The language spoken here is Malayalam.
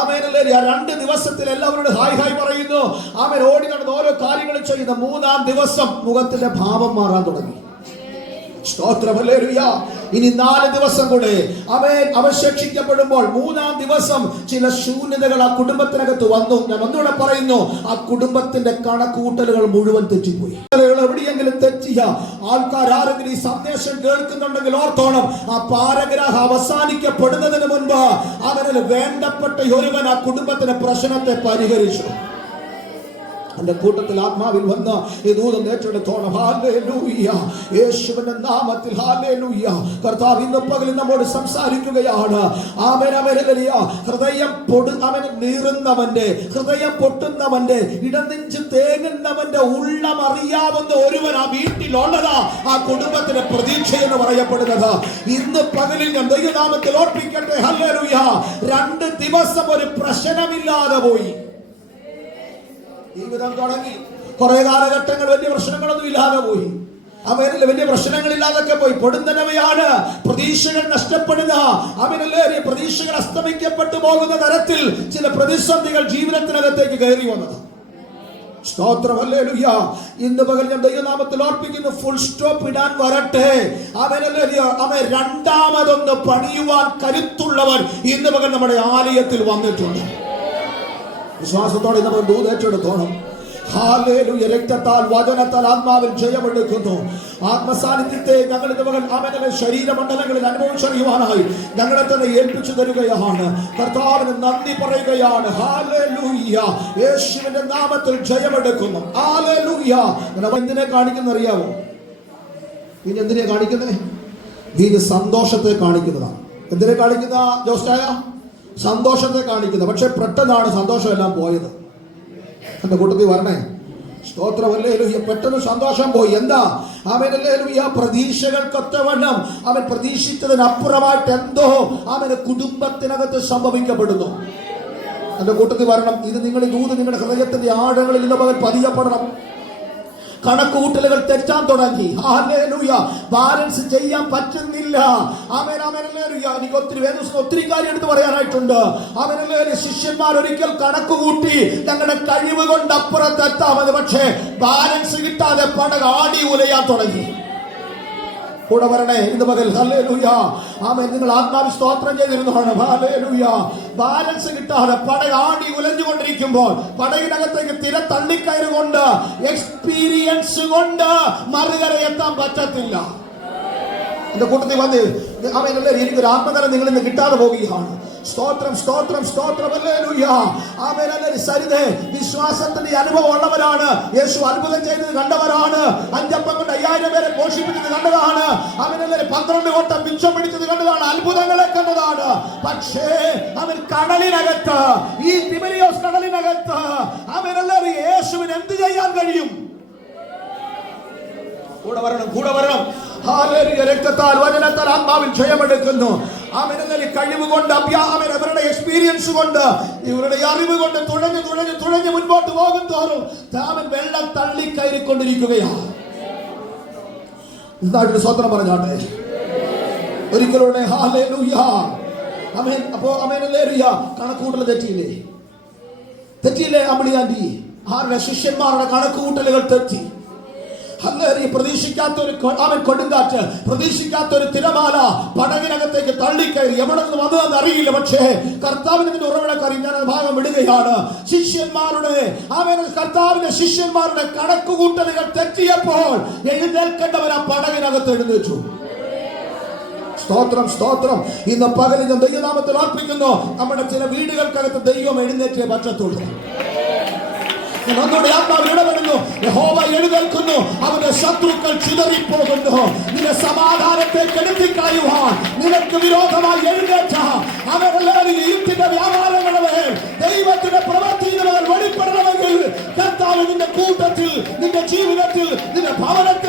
ആമേൻ. 2 ദിവസത്തിൽ എല്ലാവരോടും ഹായ് ഹായ് പറയുന്നു. ആമേൻ. ഓടി നടന്ന് ഓരോ കാര്യങ്ങളും ചെയ്യുന്ന 3-ാം ദിവസം മുഖത്തിന്റെ ഭാവം മാറാൻ തുടങ്ങി. സ്തോത്രം, ഹല്ലേലൂയ. ഇനി 4 ദിവസം കൂടെ അവൻ അവശേഷിക്കപ്പെടുമ്പോൾ 3-ാം ദിവസം ചില ശൂന്യതകൾ ആ കുടുംബത്തിനകത്ത് വന്നു. ഞാൻ ഒന്നുകൂടെ പറയുന്നു, ആ കുടുംബത്തിന്റെ കണക്കൂട്ടലുകൾ മുഴുവൻ തെറ്റിപ്പോയി. എവിടെയെങ്കിലും തെറ്റിയ ആൾക്കാർ ആരെങ്കിലും ഈ സന്ദേശം കേൾക്കുന്നുണ്ടെങ്കിൽ ഓർത്തോണം, ആ പാരഗ്രാഫ് അവസാനിക്കപ്പെടുന്നതിന് മുൻപ് അവനിൽ വേണ്ടപ്പെട്ട ഒരുവൻ ആ കുടുംബത്തിന്റെ പ്രശ്നത്തെ പരിഹരിച്ചു. എന്റെ കൂട്ടത്തിൽ ആത്മാവിൽ വന്ന് ഈ ദൂതം ഏറ്റെടുത്തോണം. ഹല്ലേലൂയ, യേശുവിന്റെ നാമത്തിൽ ഹല്ലേലൂയ. കർത്താവ് ഇന്ന് പകലിൽ നമ്മോട് സംസാരിക്കുകയാണ്. ആമേൻ, ഹല്ലേലൂയ. ഹൃദയം നീറുന്നവന്റെ, ഹൃദയം പൊട്ടുന്നവന്റെ, ഇടനെഞ്ച് തേങ്ങുന്നവന്റെ ഉള്ളം അറിയാവുന്ന ഒരുവൻ ആ വീട്ടിലുള്ളതാ ആ കുടുംബത്തിന്റെ പ്രതീക്ഷ എന്ന് പറയപ്പെടുന്നത്. ഇന്ന് പകലിൽ ഞാൻ ദൈവനാമത്തിൽ ഓർപ്പിക്കട്ടെ. ഹല്ലേലൂയ. 2 ദിവസം ഒരു പ്രശ്നമില്ലാതെ പോയി. ജീവിതം തുടങ്ങി കുറെ കാലഘട്ടങ്ങൾ വലിയ പ്രശ്നങ്ങളൊന്നും ഇല്ലാതെ പോയി. അവരിൽ വലിയ പ്രശ്നങ്ങളില്ലാതൊക്കെ പോയി. പൊടുന്നനവയാണ് പ്രതീക്ഷകൾ നഷ്ടപ്പെടുക. അവനല്ലേ പ്രതീക്ഷകൾ അസ്തമിക്കപ്പെട്ടു പോകുന്ന തരത്തിൽ ചില പ്രതിസന്ധികൾ ജീവിതത്തിനകത്തേക്ക് കയറി വന്നത്. സ്തോത്രം, ഹല്ലേലൂയ. ഇന്ന് പകൽ ഞാൻ ദൈവനാമത്തിൽ ഓർപ്പിക്കുന്നു, ഫുൾ സ്റ്റോപ്പ് ഇടാൻ വരട്ടെ. അവൻ രണ്ടാമതൊന്ന് പണിയുവാൻ കരുത്തുള്ളവൻ ഇന്ന് പകൽ നമ്മുടെ ആലയത്തിൽ വന്നിട്ടുണ്ട്. വിശ്വാസത്തോടെ നമ്മൾ ദൂതേറ്റെടുത്തോണം. ഹല്ലേലൂയ. രക്തത്താൽ വചനത്താൽ ആത്മാവിൽ ജയമെടുക്കുന്നു. ആത്മസാന്നിധ്യത്തെ ഞങ്ങൾ അവന്റെ ശരീരമണ്ഡലങ്ങളിൽ അനുഭവിച്ചറിയുവാനായി ഞങ്ങളെ തന്നെ ഏൽപ്പിച്ചു തരികയാണ്. കർത്താവിന് നന്ദി പറയുകയാണ്. ഹല്ലേലൂയ. യേശുവിന്റെ നാമത്തിൽ ജയമെടുക്കുന്നു. ഹല്ലേലൂയ. എന്തിനെ കാണിക്കുന്ന അറിയാമോ? ഇനി എന്തിനെ കാണിക്കുന്നേ? ഇത് സന്തോഷത്തെ കാണിക്കുന്നതാണ്. എന്തിനെ കാണിക്കുന്ന ജോസ്റ്റായ? സന്തോഷത്തെ കാണിക്കുന്നത്. പക്ഷെ പെട്ടെന്നാണ് സന്തോഷമെല്ലാം പോയത്. എന്റെ കൂട്ടത്തിൽ വരണേ. സ്തോത്രം, ഹല്ലേലൂയ. പെട്ടെന്ന് സന്തോഷം പോയി. എന്താ? ആമേൻ, ഹല്ലേലൂയ. പ്രതീക്ഷകൾക്കൊത്തവണ്ണം അവൻ പ്രതീക്ഷിച്ചതിനപ്പുറമായിട്ട് എന്തോ അവന് കുടുംബത്തിനകത്ത് സംഭവിക്കപ്പെടുന്നു. എന്റെ കൂട്ടത്തിൽ വരണം. ഇത് നിങ്ങൾ ദൂത് നിങ്ങളുടെ ഹൃദയത്തിന്റെ ആഴങ്ങളിൽ നിന്ന് പകൽ പതിയപ്പെടണം. കണക്കുകൂട്ടലുകൾ തെറ്റാൻ തുടങ്ങി. ഹല്ലേലൂയ. ബാലൻസ് ചെയ്യാൻ പറ്റുന്നില്ല. ആമേൻ, ആമേൻ, ഹല്ലേലൂയ. എനിക്ക് ഒത്തിരി കാര്യം എടുത്ത് പറയാനായിട്ടുണ്ട്. ആമേൻ, ഹല്ലേലൂയ. ശിഷ്യന്മാർ ഒരിക്കൽ കണക്ക് കൂട്ടി ഞങ്ങളുടെ കഴിവ് കൊണ്ട് അപ്പുറത്തെത്താമത്, പക്ഷേ ബാലൻസ് കിട്ടാതെ പടക ആടി ഉലയാൻ തുടങ്ങി. കൂടെ വരണേ ഇന്ന് പകൽ. ഹല്ലേലൂയ. ആമേൻ. നിങ്ങൾ ആത്മാവിൽ സ്തോത്രം ചെയ്തിരുന്നതാണ്. ഹല്ലേലൂയ. ബാലൻസ് കിട്ടാതെ പടക ആടി ഉലഞ്ഞുകൊണ്ടിരിക്കുമ്പോൾ പടകിനകത്തേക്ക് തിര തള്ളിക്കയറുകൊണ്ട് എക്സ്പീരിയൻസ് കൊണ്ട് മറുകര എത്താൻ പറ്റത്തില്ല. എന്റെ കൂട്ടത്തിൽ വന്ന് ആമേൻ, എനിക്കൊരു ആത്മതലം നിങ്ങൾ ഇന്ന് കിട്ടാതെ പോവുകയാണ്. സ്തോത്രം, സ്തോത്രം, സ്തോത്രം, ഹല്ലേലൂയ. ആമേൻ. സരിതേ വിശ്വാസത്തിന്റെ അനുഭവം ഉള്ളവരാണ്. യേശു അത്ഭുതം ചെയ്തത് കണ്ടവരാണ്. 5 അപ്പം കൊണ്ട് 5000 പേരെ പോഷിപ്പിച്ചത് കണ്ടതാണ്. അവൻ 12 കൊട്ട മിച്ചം പിടിച്ചത് കണ്ടതാണ്. അത്ഭുതങ്ങളെ കണ്ടതാണ്. പക്ഷേ അവൻ കടലിനകത്ത്, ഈ തിബരിയോസ് കടലിനകത്ത് അവനെല്ലാവരും യേശുവിന് എന്ത് ചെയ്യാൻ കഴിയും? കൂടെ വരണം, കൂടെ വരണം. ഹല്ലേലൂയ. രക്തത്താൽ വചനത്താൽ ആത്മാവിൽ ജയമെടുക്കുന്നു. അവനെ കഴിവ് കൊണ്ട് അവരുടെ എക്സ്പീരിയൻസ് കൊണ്ട് ഇവരുടെ അറിവ് കൊണ്ട് തുഴഞ്ഞ് മുൻപോട്ട് പോകും തോറും അവൻ വെള്ളം തള്ളിക്കയറിക്കൊണ്ടിരിക്കുകയാണ്. എന്തായിട്ട് സ്വന്തം പറഞ്ഞാട്ടെ ഒരിക്കലൂടെ. ഹല്ലേലൂയ. ആമേൻ. അപ്പോ ആമേൻ, ഹല്ലേലൂയ. കണക്കൂട്ടൽ തെറ്റിയില്ലേ അമ്പിളിയാന്റി? ആരുടെ? ശിഷ്യന്മാരുടെ കണക്കുകൂട്ടലുകൾ തെറ്റി. പ്രതീക്ഷിക്കാത്തൊരു അവൻ കൊടുങ്കാറ്റ്, പ്രതീക്ഷിക്കാത്തൊരു തിരമാല പടകിനകത്തേക്ക് തള്ളിക്കയറി. എവിടെ നിന്ന് വന്നതെന്ന് അറിയില്ല. പക്ഷേ കർത്താവിന്റെ ഉറവിടക്കാരി ഞാൻ ഭാഗം വിടുകയാണ്. കർത്താവിന്റെ ശിഷ്യന്മാരുടെ കണക്കുകൂട്ടലുകൾ തെറ്റിയപ്പോൾ എഴുന്നേൽക്കേണ്ടവർ ആ പടകിനകത്ത് എഴുന്നേറ്റു. സ്തോത്രം, സ്തോത്രം. ഇന്ന് പകലിൽ ദൈവനാമത്തിൽ അർപ്പിക്കുന്നു. നമ്മുടെ ചില വീടുകൾക്കകത്ത് ദൈവം എഴുന്നേറ്റേ പറ്റത്തുള്ളൂ. ഇടപെടുന്നു. യഹോവ എഴുന്നേൽക്കുന്നു. അവന്റെ ശത്രുക്കൾ ചിതറിപ്പോകുന്നു. നിന്റെ സമാധാനത്തെ കെടുത്തിക്കളയുവാൻ നിനക്ക് വിരോധമായി എഴുന്നേറ്റ അവരെല്ലാവരും ഈത്തിന്റെ വ്യാപാരങ്ങളെ ദൈവത്തിന്റെ പ്രവൃത്തികൾ വെളിപ്പെടണമെങ്കിൽ കർത്താവ് നിന്റെ കൂട്ടത്തിൽ, നിന്റെ ജീവിതത്തിൽ, നിന്റെ ഭവനത്തിൽ